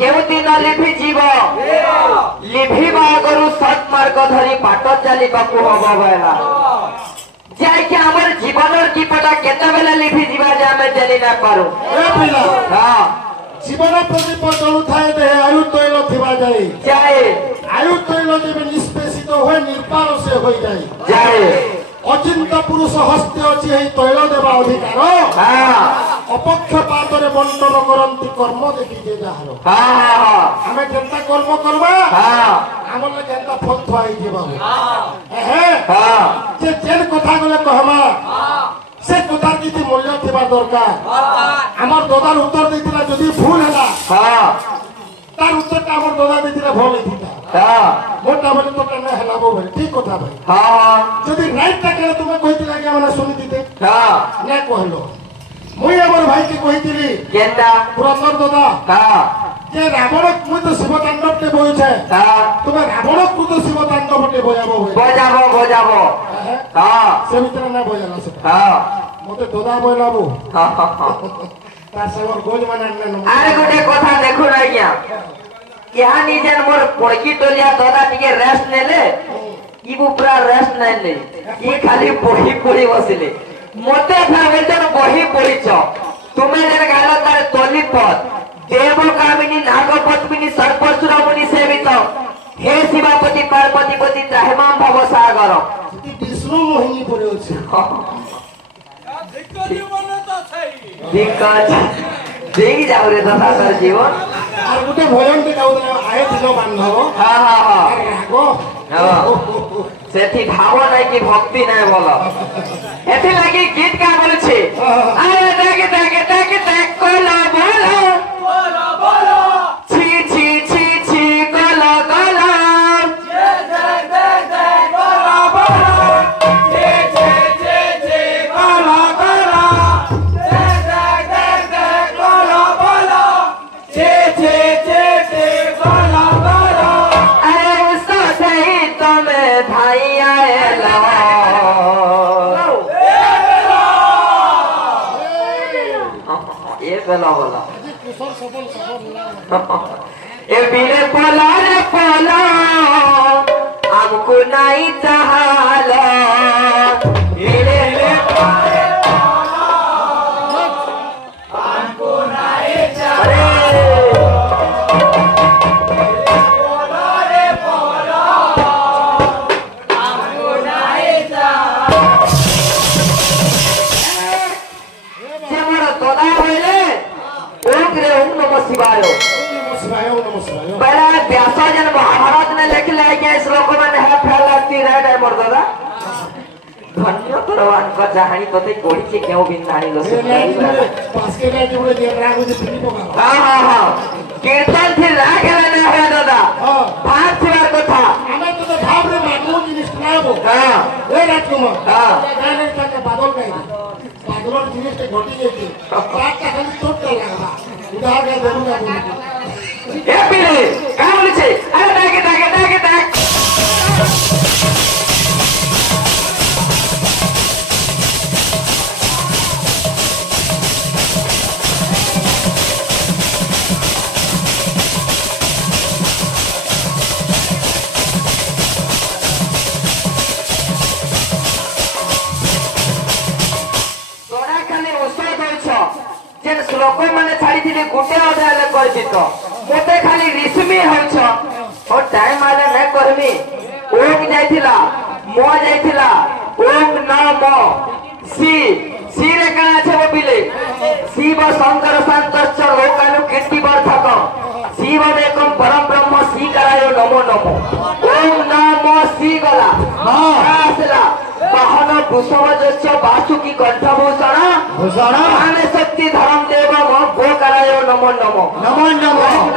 केउ दिन लिभि जीव लिभिबा आगरु सत्मार्ग धरी बाट चलिबाकू हबो बेला जाय कि हमर जीवनर कीपटा केते बेला लिभि जीवा जे हमें जानि ना पारू ए पिला हां जीवन प्रदीप जलु थाए दे आयु तैल थिबा जाय आयु तैल जेबे निष्पेषित होय निर्पार से होई जाय अचिंत पुरुष हस्ते अछि एही तैल देबा अधिकार हां अपक्षपात रे बंटन करंती कर्म देखि जे जाहरो हां हमें जेंता कर्म करबा हां हमले जेंता फल थवाई जेबा हां जे जेन कथा गले कहमा हां से कथा किति मूल्य थिबा दरकार हमर दादार उत्तर दैतिला जदी भूल हैला हां तार उत्तर का हमर दादा दैतिला भूल हैतिला हां मोटा बोले तो कने हैला बो भाई ठीक कथा भाई हां जदी राइट ता करे तुमे कहितिला के माने सुनि दिते हां ने कहलो मुई हमर भाई के कहितिली केनता पुरंदर दादा हां जे रावण को तो शिव तांडव के बोय छे हां तुमे रावण को तो शिव तांडव के बोयाबो बजाबो हां से मित्र ना बोयाला से हां मते दोदा बोलाबो हां तार सेवर गोज माने अरे गोटे कथा देखो ना क्या क्या निजन मोर पड़की टोलिया दोदा टिके रेस्ट नेले इबु पूरा रेस्ट नेले ई खाली पढ़ी बसिले मते भावेजन बही पढ़िछ तुमे जन गाला तार तोली पद देव कामिनी नाग पद्मिनी सर्पसुरमुनि सेवित हे शिवापति पार्वतीपति त्राहिमां भवसागर विष्णु मोहिनी परे अछि देगी जाओ रे दादा कर जीवन और गुटे भजन के गाउ आए दिनो बांधव हां रागो हां सेठी भाव नै कि भक्ति नै बोल एथि लागि गीत का बोल छे अरे देख कोला बोलो छी कोला कोला दे कोला बोलो बोला कुशल सफल ए बिने पोला रे पोला हमको नहीं चाहला बिने रे पोला हमको नहीं चाहला पोला रे पोला हमको नहीं चाहला जे मोर तोला होइले ओम नमः शिवाय पहला व्यासजन महाभारत ने लिख ले गया श्लोक में है फैलती रेड है मोर दादा धन्य परवान का जहानी तोते कोड़ी से क्यों बिन नाही लो पास के ने जोड़े दे रागो जे फिनी पका हां कीर्तन फिर राग लेने है दादा भाग शिवार कथा हमें तो भाव रे मागो जिनिस नाबो हां ए राजकुमार हां गाने का बादल काई बादल जिनिस के घटी जेती बात का खाली टोट लागला उधार के देबुगा ए पिले का बोले छे अरे देख तोरा खाली ओसो दोछ जेन श्लोक माने छाड़ी दिले गुटे अध्याय करछि तो मोते खाली रिसमी होछ और टाइम आले न करमी ओम जाइथिला मो जाइथिला ओम नम सी रे का আছে ববিলে শিব শঙ্কর শান্তশ্চ লোকাनु कीर्ति वर्धक शिवमेकं परम ब्रह्म सी कराय नमो नमो ओम नमो सी गला हां आसला वाहन वृषभजस्य वासुकी कंठभूषण भूषण आने शक्ति धर्म देव गो कराय नमो नमो ओम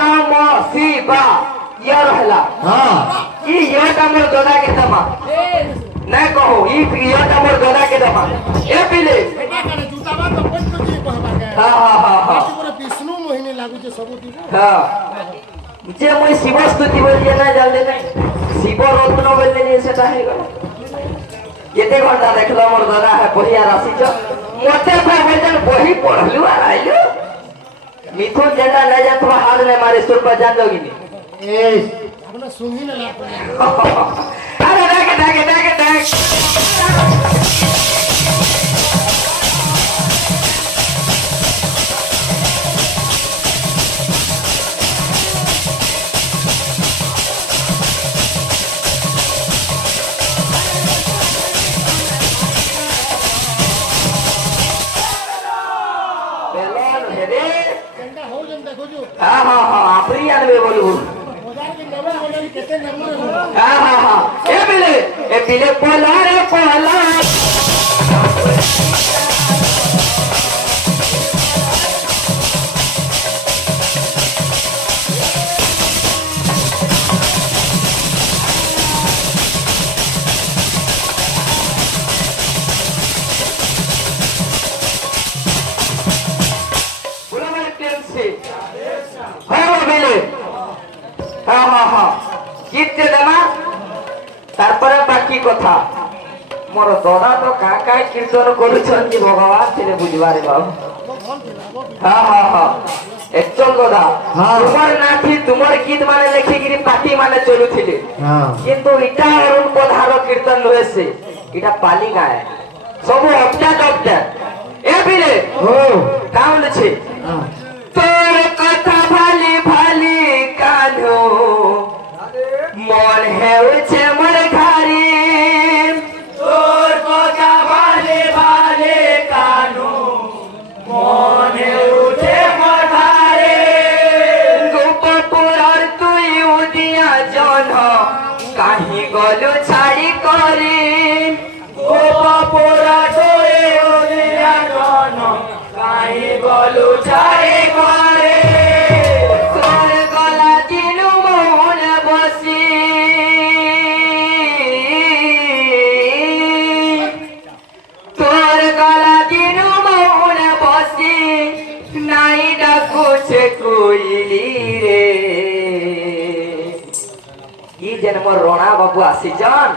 नमो शिवा ये रहला हां ई ये हमर दोदा के दमा ना कहो ई ये हमर दोदा के दमा ए पिले जूता बात तो कोन जी कहबा के हां पूरा विष्णु मोहिनी लागु जे सब दिबो हां जे মই शिव स्तुति बोलिए ना जल्दी नहीं शिव रत्न बोलले सेटा है गलो येते घंटा देखलो मोर दादा है बढ़िया राशि छ मोते भाई जन बही पढ़लु आ आइलु मिथुन जेंडा नहीं जान तुम्हारा हाथ में मारे सुर पर जान दोगी नहीं अपना सुनी ना अरे देख हाँ प्रिया ने बोलू हाँ ए बिले पोला रे पोला बाकी कथा मोर दादा तो का कीर्तन कर भगवान थे बुझबारे बाबू हाँ एक्चुअल दादा तुमर नाठी तुमर गीत माने लेखिकी पार्टी माने चलुथिले किंतु इटा अरुण पधार कीर्तन नुहे से इटा पाली गाए सब अपडेट ए बिले काउन छे तोर कथा भाली भाली कान्हो मन हेउछे मोर घारी तोर कथा भाली भाली कान्हो मन हेउछे मोर घारी गोपपुर तुई उदिया जन काहे गलु छाड़ी करी गोपपुर तुई उदिया जन काहे गलु छाड़ी करी तोर गला दिनु मोहन बसी तोर गला दिनु मोहन बसी नाई डाकुछ कोइली रे ई जन्म रोना बाबू आसीजन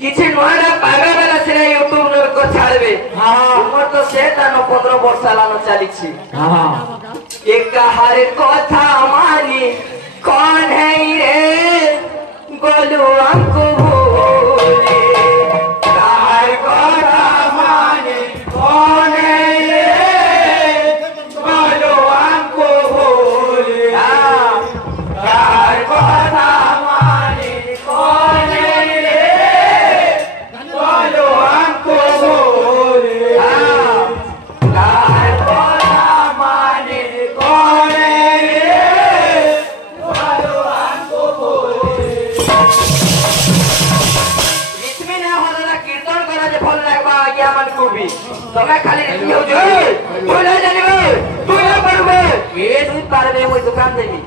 किछि नोडा पागा बेला से यूट्यूब न को छाड़बे उमर तो सेटा न 15 वर्ष लानो चलीछि एक हर कथा मानी कौन है रे गोलू हमको भूले हर कथा मानी कौन है रे गोलू हमको भूले हर कथा मानी कौन है रे गोलू हमको भूले हर कथा मानी कौन है रे गोलू हमको भूले इसमें ना होला कीर्तन करा जे फल लागबा आज्ञा मन को भी तमे खाली रीति हो जो बोला जानिबे तू ना पड़बे ए तू पारबे ओई दुकान देबी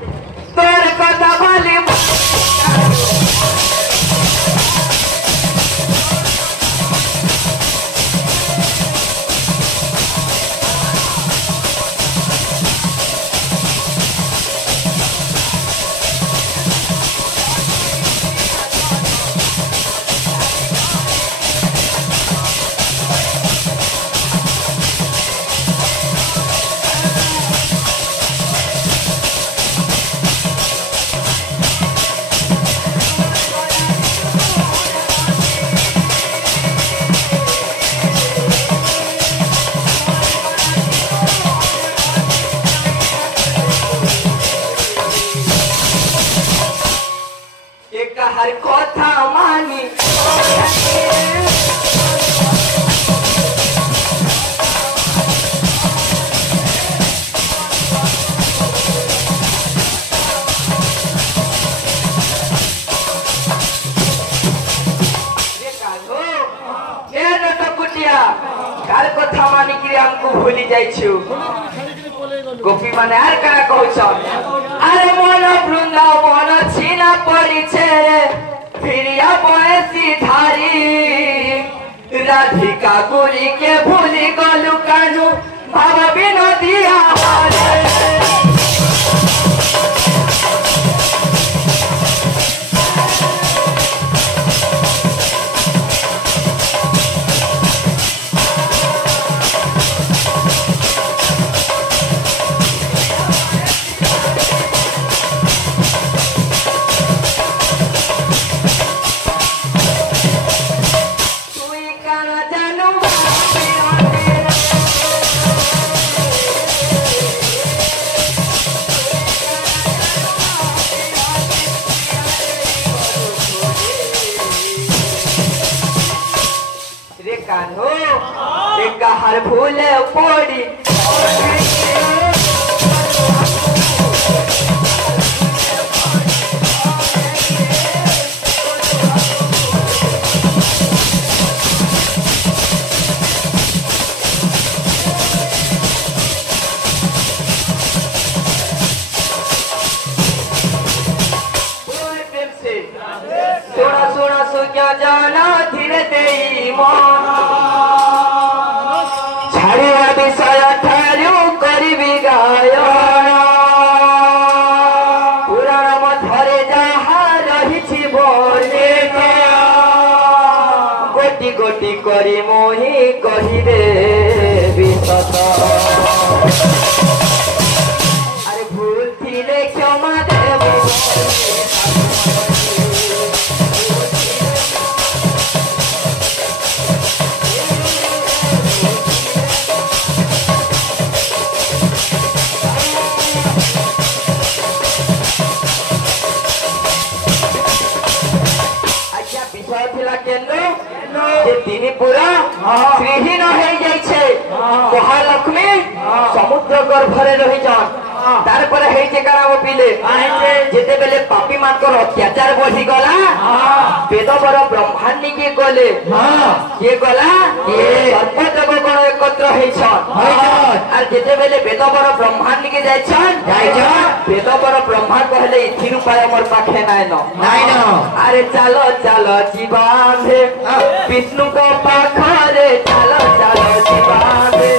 तोर कथा भाली एक हर कथा मानी कार कथा मानी कि हमको भूली जाइछु गोपी माने आर करा कहछन अरे मन वृंदावन छीना पड़ी छे फिरिया बयसी धारी राधिका गुरी के भूली गलु कानु भाव विनोदिया कान्हो काहार भूले पड़ी जाना धीरे देई मन छाड़िया विषय ठारू करिबी गायन पुराण मधरे जहा रहिछि बोले गोटी गोटी करी मोहि कहिबे विसत अरे भूल थिले क्षमा देव पूरा श्रीहीन हो जाइछे महालक्ष्मी समुद्र गर्भरे रही जान तार पर हेचे करावो पिले जेते बेले पापी मानकर अत्याचार बढ़ी गला वेदवर ब्रह्मांडी के गले के गला सर्व जगगण एकत्र हेछन आर जेते बेले वेदवर ब्रह्मांडी के जाइछन वेदवर ब्रह्मा कहले इथिर उपाय हमर पाखे नाय न अरे चलो चलो जीवाधे विष्णु को पाखरे चलो चलो जीवाधे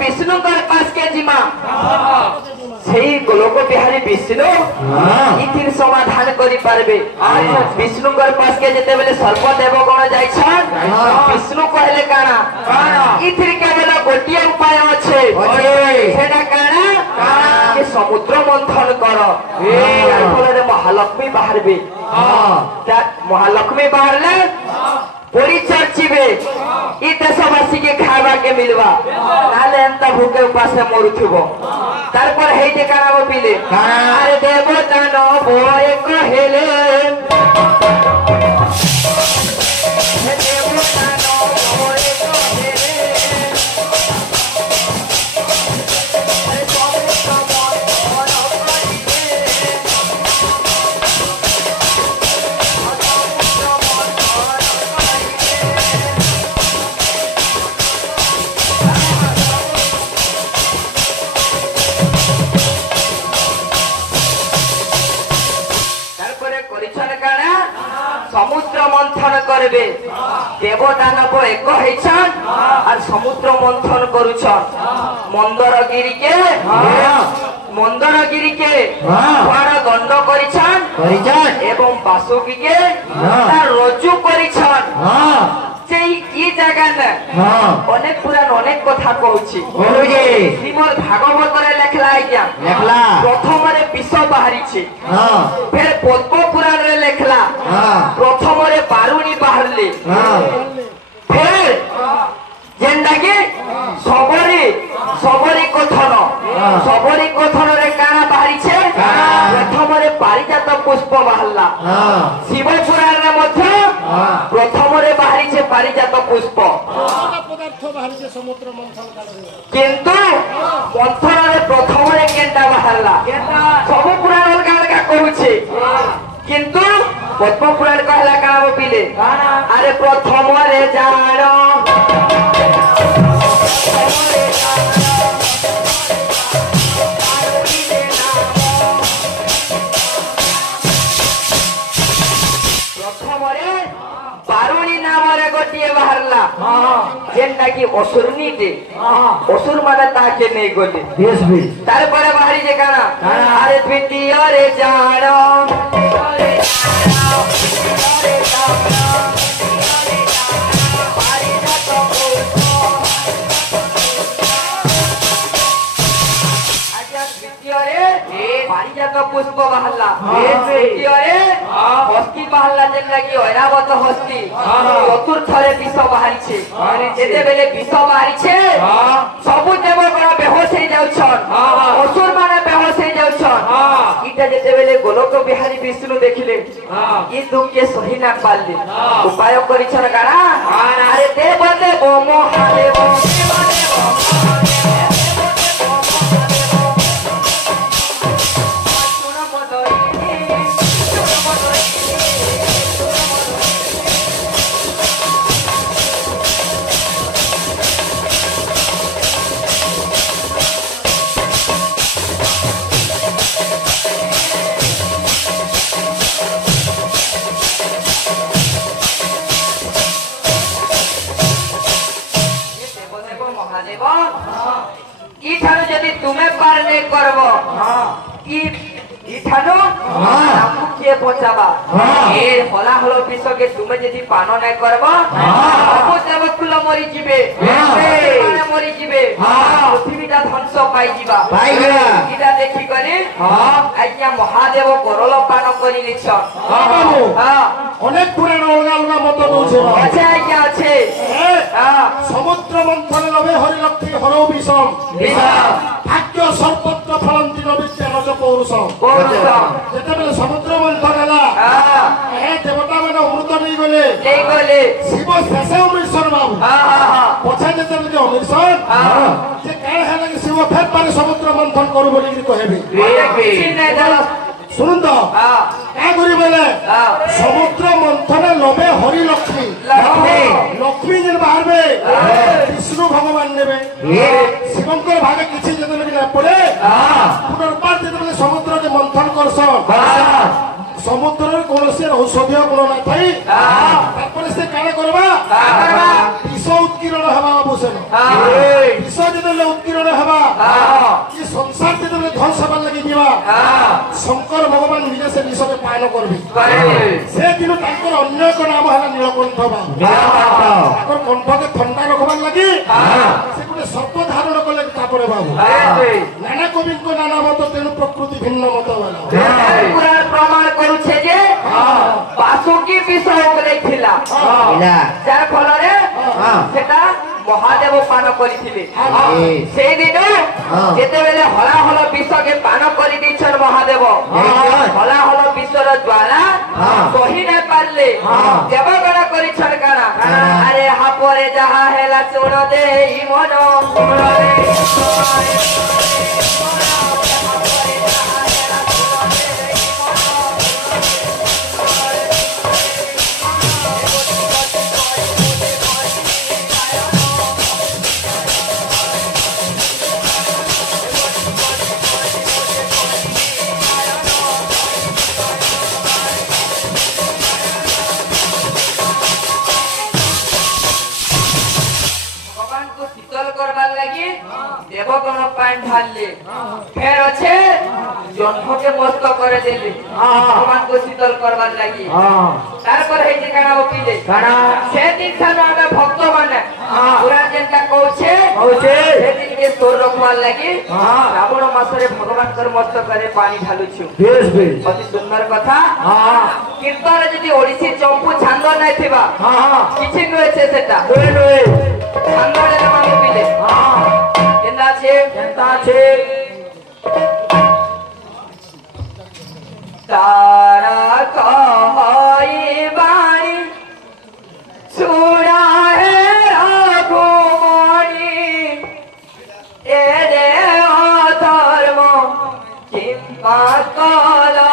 विष्णु पास के जिमा सही लोक बिहारी विष्णु इथिर समाधान करि पारबे विष्णु पास के जेते बेले सर्व देवगण जाइछन विष्णु कहले काना इथिर केवल गोटिए उपाय अछि सेटा काना के समुद्र मंथन कर यार फलरे महालक्ष्मी बाहरबे महालक्ष्मी बाहरले पूरी चर्चिबे ई देशवासी के खावा के मिलवा नाले एंता भूखे उपास मरुथिबो तार पर हे जे कानाबो पिले अरे देवता न बोय कहेले हे देवता न बोय कहेले अरे स्वामी कमल समुद्र मंथन करबे देवदानव एक हेछन और समुद्र मंथन करूछन मंदरगिरी के द्वार दंड करिछन एवं बासुकी के रज्जु करिछन जे ई जगह ने अनेक पुराण अनेक कथा कहूछि श्रीमद् भागवत रे लेखला आज्ञा प्रथम रे विष बाहरिछि फिर पद्म पुराण रे लेखला प्रथम रे बारुणी बाहरले फिर जेंडा के सबरी कथन रे काना बाहरिछे प्रथम रे पारिजात पुष्प बाहरला शिव पुराण रे मध्य प्रथम रे बाहरिछे पारिजात पुष्प पदार्थ बाहरिछे समुद्र मंथन किंतु मंथन रे प्रथम रे केंटा बाहरला सब पुराण अलगा अलगा कहूछे किंतु पद्म पुराण कहला काना पिले अरे प्रथम रे जानो बारुणी नाम गोटे बाहरला जेनटा कि असुरनी दे असुर माने ताके नहीं गले तार पर बाहरी जे काना अरे द्वितीय रे जानो का पुष्प बाहरला अरे हस्ती बाहरला जेन लगी ऐरावत हस्ती चतुर्थरे विष बाहरिछे जेते बेले विष बाहरिछे सबु देवगण बेहोश हो जाउछन असुर माने बेहोश हो जाउछन इटा जेते बेले गोलोक बिहारी विष्णु देखिले ई दुख के सही ना पाले उपाय करिछन गाना अरे देव देव महादेव इठानु यदि तुम्हें पार नहीं करबो इठानु हमको के बचाबा ए होला हलो विष के तुम्हें यदि पान नहीं करबो सब देवकुल मरि जिवे माने मरि जिवे पृथ्वीटा ध्वंस पाई जिबा इटा देखि करी आज्ञा महादेव करल पान करि लिछ অনেক পুরাণ অলগা অলগা মত বলছে আছে আজ্ঞা আছে সমুদ্র মন্থন লবে হরিলক্ষ্মী হর বিষম ভাগ্য সর্বত্র ফলন্তি নবিদ্যা রজ পৌরুষম যেতেবেলে সমুদ্র মন্থন হেলা দেবতা মানে অমৃত নেই গলে শিব শেষে অমৃতসর বাবু পছা যেতেবেলে অমৃতসর যে কার হেলা শিব ফের পারে সমুদ্র মন্থন করু বলি কহেবে শুনুন তো সমুদ্র মন্থনে লবে হরি লক্ষ্মী লক্ষ্মী যে বাহারবে বিষ্ণু ভগবান নেবে শিবঙ্কর ভাগে কিছু যেতে না পড়ে পুনর্বার যেতে সমুদ্র যে মন্থন করছ সমুদ্রের কৌশি ঔষধীয় গুণ না থাই তারপরে সে কানে করবা বিষ উৎকীর্ণ হবা বুঝেন বিষ যেতে উৎকীর্ণ হবা এই সংসার যেতে ধ্বংস হবার লাগি যা শঙ্কর ভগবান নিজে সে বিষকে পান করবে সে দিন তাঁর অন্য এক নাম হল নীলকণ্ঠ বাবু তাঁর কণ্ঠকে ঠান্ডা রাখবার লাগি সে গোটে সর্প ধারণ কলে তাপরে বাবু নানা কবিঙ্ক নানা মত তেণু প্রকৃতি ভিন্ন মত প্রমাণ করছে যে বাসুকি বিষ ওগলাইছিলা যার ফলরে সেটা মহাদেব পান করিছিলে সেই দিন যেতেবেলে হলা হল বিষকে পান করে দিয়েছেন মহাদেব হলা হল বিষর জ্বালা সহি না পারলে দেবগণ করিছেন কানা আরে হাপরে যাহা হেলা চুণ দে মন দেবগণ পান ঢাললে ফের আছে জন্মকে মস্ত করে দিলে ভগবানকে শীতল করবার লাগি তারপরে এই ঠিকানা ওপিলে সেদিন ঠানো আমি ভক্ত মানে পুরা যেটা কৌছে সেদিনকে তোর রখবার লাগি শ্রাবণ মাসরে ভগবানকর মস্তকরে পানি ঢালুছু অতি সুন্দর কথা কীর্তনে যদি ওড়িশি চম্পু ছান্দ নাই থিবা কিছু নয়েছে সেটা ছান্দরে আমি পিলে तारा कहाई बाणी सुना है रघुमणि ए देव धर्म किंपा कला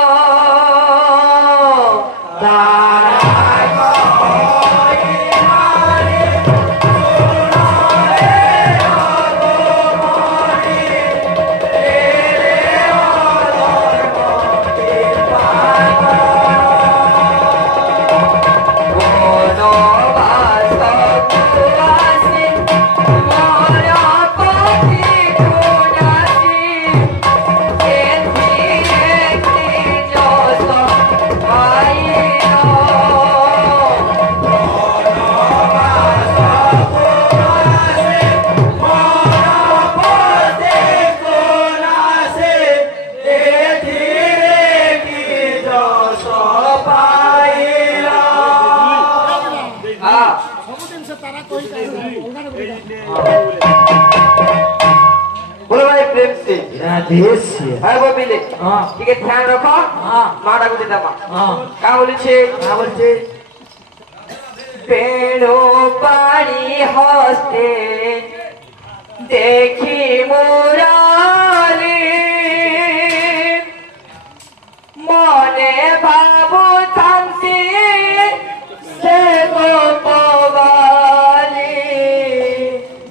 Oh बोलो भाई प्रेम से राधे से है वो मिले हाँ ठीक है ध्यान रखो हाँ माटा को देता माँ हाँ क्या बोले छे क्या बोलते पेड़ो पानी हंसते देखी मुरारी मने बाबू शांति से गोपवाली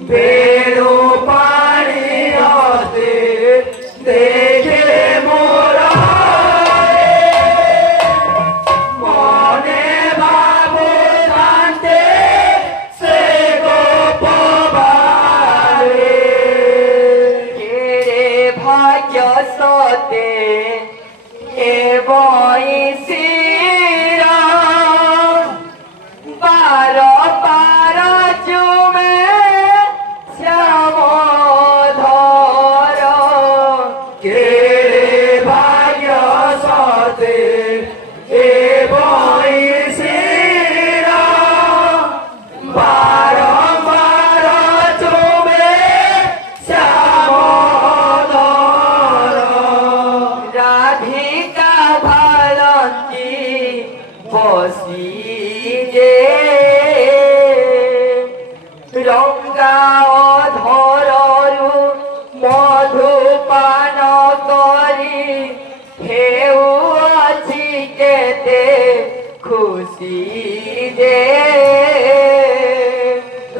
पेड़ो पानी हंसते देखे मुरारी मने बाबू शांति से गोपवाली केरे भाग्य सते बईसीरा बार बार चुमे श्याम धर के भाग्य सते बईसीरा बार बार चुमे श्याम धर राधिका ভালন্তি বসি যে রঙ্গা অধরু মধুপান করি হেউছি কেতে খুশি যে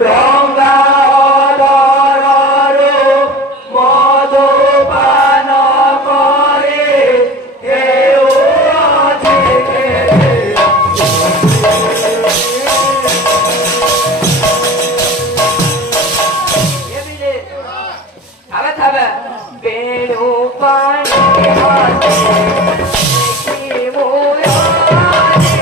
রঙ্গা অধরু মধুপান করে पेड़ों पानी हाथे की मुरारी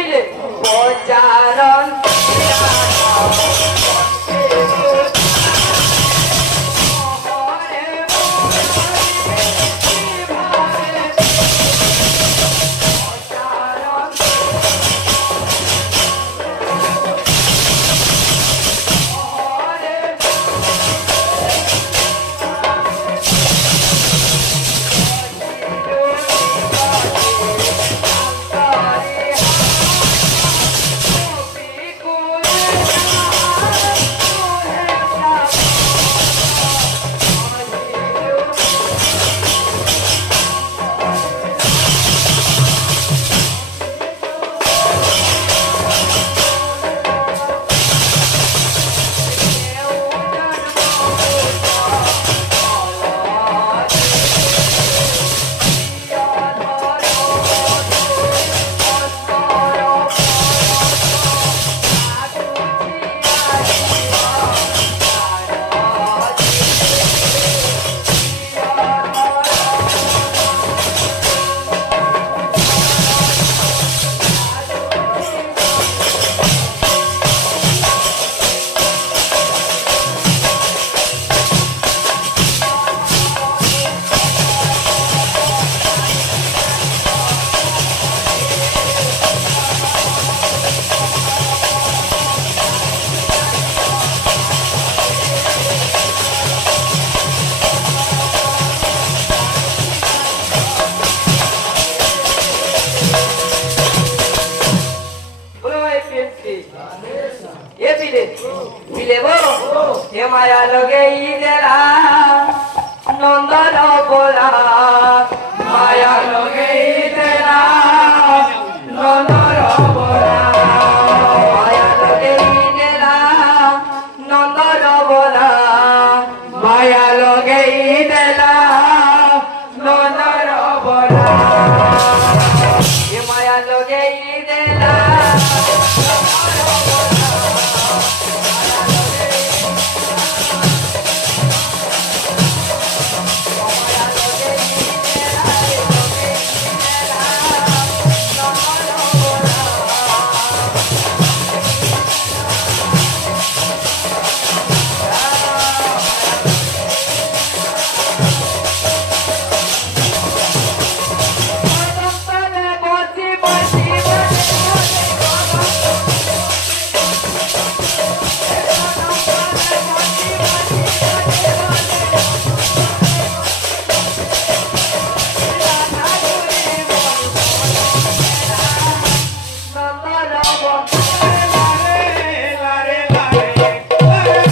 পিলে পচারণ মায়া লগে নন্দন বলা